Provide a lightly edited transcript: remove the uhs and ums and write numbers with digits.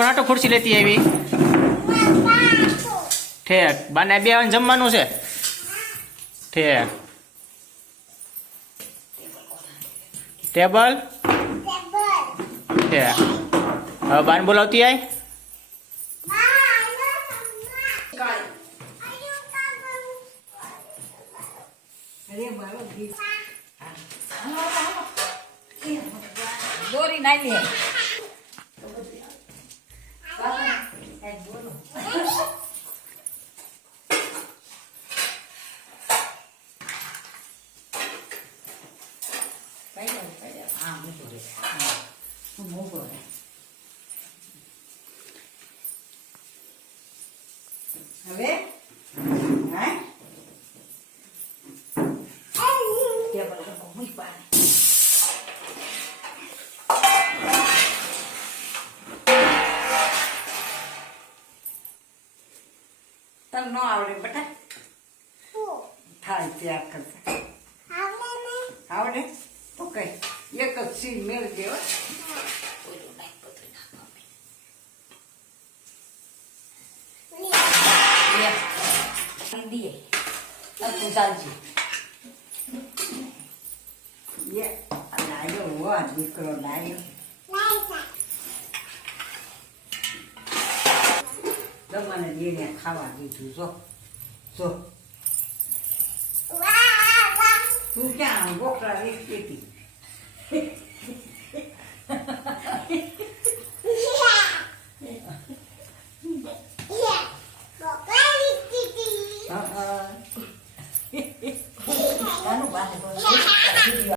કોનાટો ખુરશી લેતી આવી ઠેક બાને બે જમવાનું છે ઠેક ટેબલ ઠેક હવે બાને બોલાવતી આય દોરી નાખી હવે તને ન આવડે બેટા થાય ત્યાર કરતા આવડે તો કઈ એક જ સીન મેળ દેવો દીએ તું ચાલજી લાયો હો દીકરો લાયો મને બેને ખાવા દીધું જો જો તું ક્યાં ગોખરા વેચતી હતી